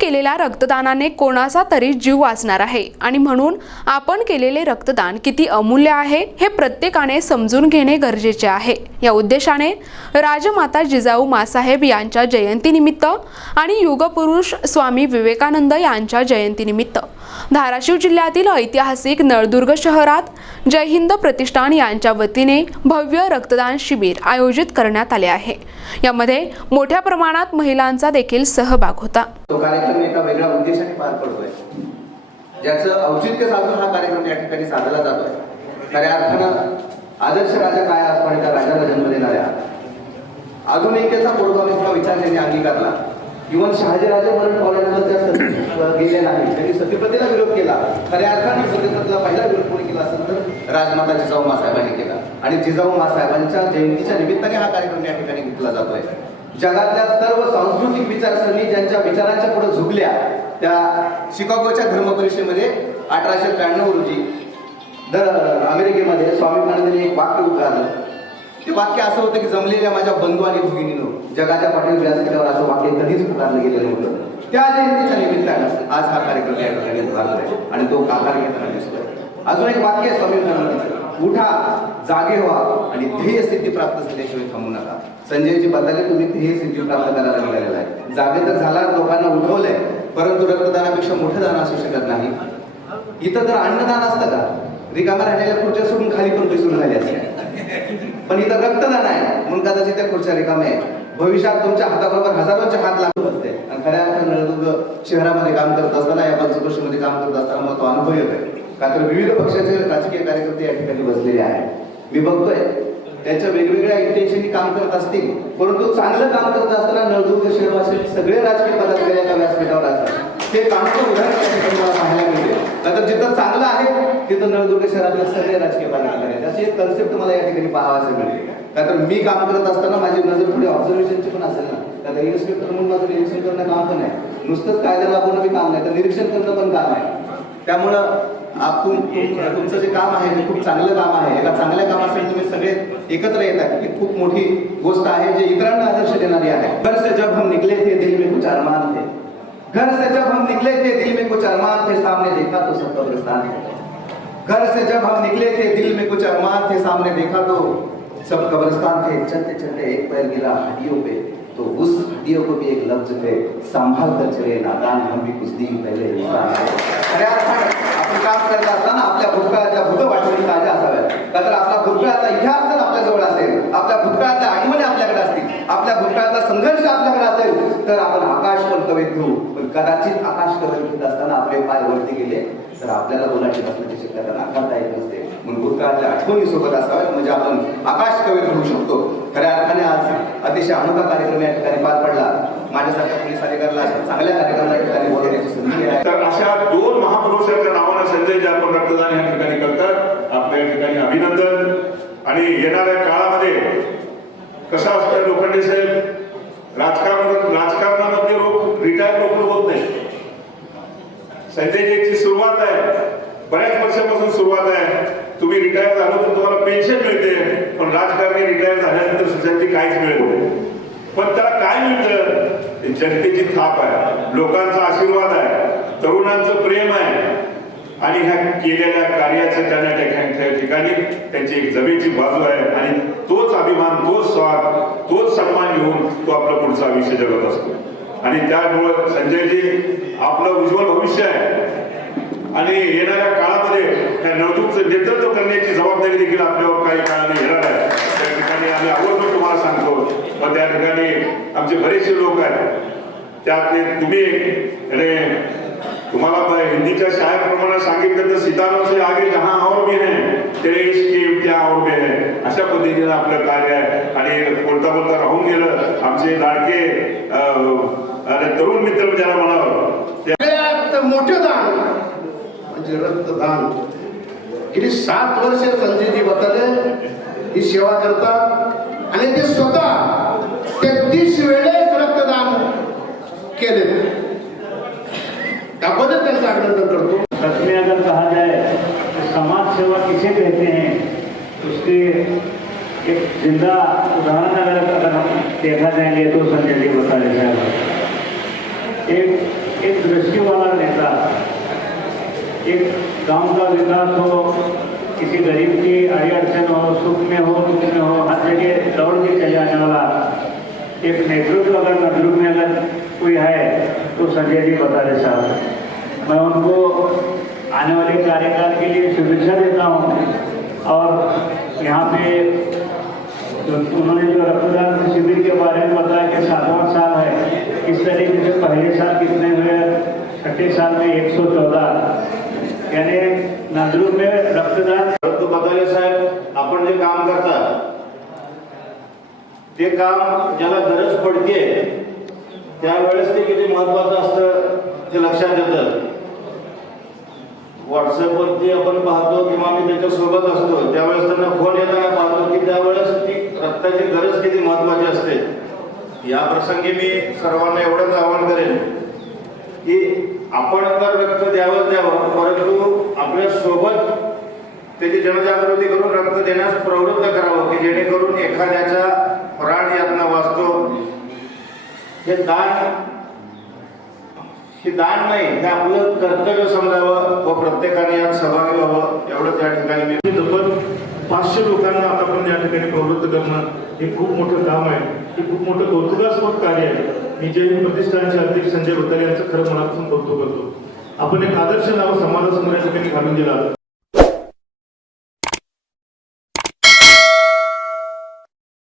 केलेल्या रक्तदानाने कोणाचा तरी जीव वाचणार आहे आणि म्हणून आपण केलेले रक्तदान किती अमूल्य आहे हे प्रत्येकाने समजून घेणे गरजेचे आहे। या उद्देशाने राजमाता जिजाऊ मासाहेब यांच्या जयंतीनिमित्त आणि युगपुरुष स्वामी विवेकानंद यांच्या जयंतीनिमित्त धाराशिव जिल्ह्यातील ऐतिहासिक नळदुर्ग शहरात जय हिंद प्रतिष्ठान यांच्या वतीने भव्य रक्तदान शिबिर आयोजित करण्यात आले आहे। यामध्ये मोठ्या प्रमाणात महिलांचा देखील सहभाग होता। तो कार्यक्रम एका वेगळ्या उद्देशाने पार पडतोय, ज्याचं औचित्य साधून हा कार्यक्रम या ठिकाणी साधला जातोय। खऱ्या अर्थानं आदर्श राजा काय असतो त्या राजाला जन्म देणाऱ्या आधुनिकतेचा पुरोगामीचा विचार त्यांनी अंगीकारला। इव्हन शहाजीराजे मरण पावल्यानंतर त्या गेले नाही, त्यांनी सतीप्रथेला विरोध केला। खऱ्या अर्थाने सतीप्रथेला पहिला विरोध कोणी केला असेल तर राजमाता जिजाऊ मासाहेबांनी केला आणि जिजाऊ मासाहेबांच्या जयंतीच्या निमित्ताने हा कार्यक्रम या ठिकाणी घेतला जातोय। जगातल्या सर्व सांस्कृतिक विचारसरणी ज्यांच्या विचारांच्या पुढे झुकल्या त्या शिकागोच्या धर्म परिषदेमध्ये 1893 रोजी अमेरिकेमध्ये स्वामी विवेकानंदांनी एक वाक्य उद्गारलं। ते वाक्य असं होतं की जमलेल्या माझ्या बंधू आणि भगिनींनो, जगाच्या पाठीवर व्यासपीठावर असं वाक्य कधीच उद्गारलं गेलेलं नव्हतं। त्या जयंतीच्या निमित्तानं आज हा कार्यक्रम या ठिकाणी उद्गारला आहे आणि तो आकार घेताना दिसतोय। अजून एक वाक्य आहे स्वामी विवेकानंदांचं, उठा जागे व्हा आणि ध्येय सिद्धी प्राप्त झाल्याशिवाय थांबू नका। संजयजी बताले तुम्ही ध्येय सिद्धी प्राप्त करायला निघालेला आहे। जागे तर झाला, लोकांना उठवलंय, परंतु रक्तदानापेक्षा मोठं दान असू शकत नाही। इथं तर अन्नदान असतं का? रिकाम्या राहिलेल्या खुर्च्या सोडून खाली पण बसून राहिले असते, पण इथं रक्तदान आहे म्हणून कदाचित त्या खुर्च्या रिकाम्या आहे। भविष्यात तुमच्या हाताबरोबर हजारोंचे हात लागत असते आणि खऱ्या अर्थानं नळदुर्ग शहरामध्ये काम करत असताना या पंचक्रोशीमध्ये काम करत असताना मला तो अनुभव येतोय, का तर विविध पक्षाचे राजकीय कार्यकर्ते या ठिकाणी बसलेले आहेत। मी बघतोय त्यांच्या वेगवेगळ्या इंटेन्शननी काम करत असतील, परंतु चांगलं काम करत असताना नळदुर्ग शहरवासी सगळे राजकीय पदाधिकारी एका व्यासपीठावर असतात। ते कामचं उदाहरण या ठिकाणी मला पाहायला मिळते, का तर जिथं चांगलं आहे तिथं नळदुर्ग शहरातले सगळे राजकीय पदाधिकारी आहेत। त्याची एक कन्सेप्ट मला या ठिकाणी पाहावायला मिळते, का तर मी काम करत असताना माझी नजर थोडी ऑब्झर्वेशनची पण असेल ना, का तर इन्स्पेक्टर म्हणून माझं निरीक्षण करणं काम पण आहे, नुसतंच कायदा लागवणं बी काम नाही तर निरीक्षण करणं पण काम आहे। त्यामुळं तुमचं जे काम आहे ते खूप चांगलं काम आहे। एका चांगल्या कामासाठी तुम्ही सगळे एकत्र येतात ही खूप मोठी गोष्ट आहे, जे इतरांना आदर्श देणारी आहे। घर से जब हम निकले थे दिल में कुछ अरमान थे, घर से जब हम निकले थे दिल में कुछ अरमान थे, सामने देखा तो सब कब्रिस्तान थे। घर से जब हम निकले थे दिल में कुछ अरमान थे, सामने देखा तो सब कब्रिस्तान थे। चलते चलते एक पैर गिरा हड्डियों पे, तो उस हड्डियों को भी एक लफ्ज पे संभाल कर चले नादान, हम भी कुछ दिन पहले इंसान थे। आपण काम करत असताना आपल्या भूतकाळाच्या भूतवाटणी ताज्या असाव्यात, का तर आपला भूतकाळाचा इतिहास जर आपल्या जवळ असेल, आपल्या भूतकाळाच्या आठवणी आपल्याकडे असतील, आपल्या भूतकाळाचा संघर्ष आपल्याकडे असेल तर आपण आकाश पण कवेत घेऊ। पण कदाचित आकाश कवेत घेत असताना आपले पाय वरती गेले तर आपल्याला बोलायची असण्याची शक्यता नाकारता येत नसते। म्हणून भूतकाळाच्या आठवणी सोबत असाव्यात म्हणजे आपण आकाश कवेत होऊ शकतो। खऱ्या अर्थाने आज अतिशय अनोखा कार्यक्रम या ठिकाणी पार पडला। माझ्यासारख्या पोलीस अधिकाऱ्याला अशा चांगल्या कार्यक्रमाला ठिकाणी बोलवण्याची संधी आहे। तर अशा दोन महापुरुषांच्या नावानं संजय जे आपण रक्तदान या ठिकाणी करतात, आपल्या ठिकाणी अभिनंदन। आणि येणाऱ्या काळामध्ये कसं असतं लोखंडे साहेब, राजकारणामध्ये लोक रिटायर लोक होत नाही। संजयजीची सुरुवात आहे, बऱ्याच वर्षापासून सुरुवात आहे। तुम्ही रिटायर झालो तर तुम्हाला पेन्शन मिळते, पण राजकारणी रिटायर झाल्यानंतर सोसायटी काहीच मिळत नाही। पण त्याला काय मिळतं? जनतेची थाप आहे, लोकांचा आशीर्वाद आहे, तरुणांचं प्रेम आहे आणि ह्या केलेल्या कार्याचं त्या ठिकाणी त्यांची एक जमेची बाजू आहे आणि तोच अभिमान, तोच स्वार्थ, तोच सन्मान घेऊन तो आपलं पुढचं आयुष्य जगत असतो। आणि त्यामुळं संजयजी आपलं उज्ज्वल भविष्य आहे आणि येणाऱ्या काळामध्ये त्या नळदुर्गचं नेतृत्व करण्याची जबाबदारी देखील आपल्यावर काही काळाने येणार आहे। त्या ठिकाणी आम्ही आवर्जून तुम्हाला सांगतो, पण त्या ठिकाणी आमचे बरेचसे लोक आहेत, त्यातले तुम्ही तुम्हाला हिंदीच्या शाळेप्रमाणे सांगितलं तर सितारों से आगे जहां और भी हैं तेरे इश्क की इम्तिहान और भी है, अशा पद्धतीने आपलं कार्य आहे। आणि बोलता बोलता राहून गेलं आमचे लाडके तरुण मित्र ज्याला म्हणावं, सगळ्यात मोठं दान म्हणजे रक्तदान। गेली 7 वर्ष संजयजी बताले ही सेवा करतात आणि ते स्वतः 33 वेळेस रक्तदान केले, त्याबद्दल त्यांचं अभिनंदन करतो। सच में अगर कहा जाए तो समाज सेवा किसे कहते हैं, उसके एक जिंदा उदाहरण अगर हम देखा जाएंगे तो संजय जी बताले साहब एक दृष्टि वाला नेता, एक गांव का विकास हो, किसी गरीब की अड़ी अड़चन हो, सुख में हो, दुख में हो, हर जगह दौड़ के चले आने वाला एक नेतृत्व अगर नजरुल में अगर कोई है तो संजय जी बतारे साहब। मैं उनको आने वाले कार्यकाल के लिए शुभेच्छा देता हूँ। और यहाँ पे उन्होंने जो रक्तदान शिविर के बारे में बताया कि 7वां साल है, इस तरीके से पहले साल कितने हुए, छठे साल में 114, यानी नांदूर में रक्तदान। परंतु बताले साहेब, आपण जे काम करता ते काम ज्याला गरज पडते त्यावेळेस ते किती महत्वाचं असतं ते लक्षात येतं। व्हॉट्सअपवरती आपण पाहतो किंवा मी त्याच्यासोबत असतो त्यावेळेस त्यांना फोन येताना पाहतो की त्यावेळेस ती रक्ताची गरज किती महत्वाची असते। या प्रसंगी मी सर्वांना एवढंच आवाहन करेन की आपण तर रक्त द्यावं, परंतु आपल्या सोबत त्याची जनजागृती करून रक्त देण्यास प्रवृत्त करावं की जेणेकरून एखाद्याचा प्राण यातना वाचतो। हे दान नाही, हे आपलं कर्तव्य समजावं व प्रत्येकाने यात सहभागी व्हावं एवढंच या ठिकाणी मी जवळ 500 लोकांना आपण या ठिकाणी प्रवृत्त करणं हे खूप मोठं काम आहे, हे खूप मोठं कौतुकास्पद कार्य आहे। मी जय हिंद प्रतिष्ठानचे अध्यक्ष संजय बताले यांचं खरं मनापासून कौतुक करतो। आपण एक आदर्श नाव समाजासमोर या ठिकाणी घालून दिला।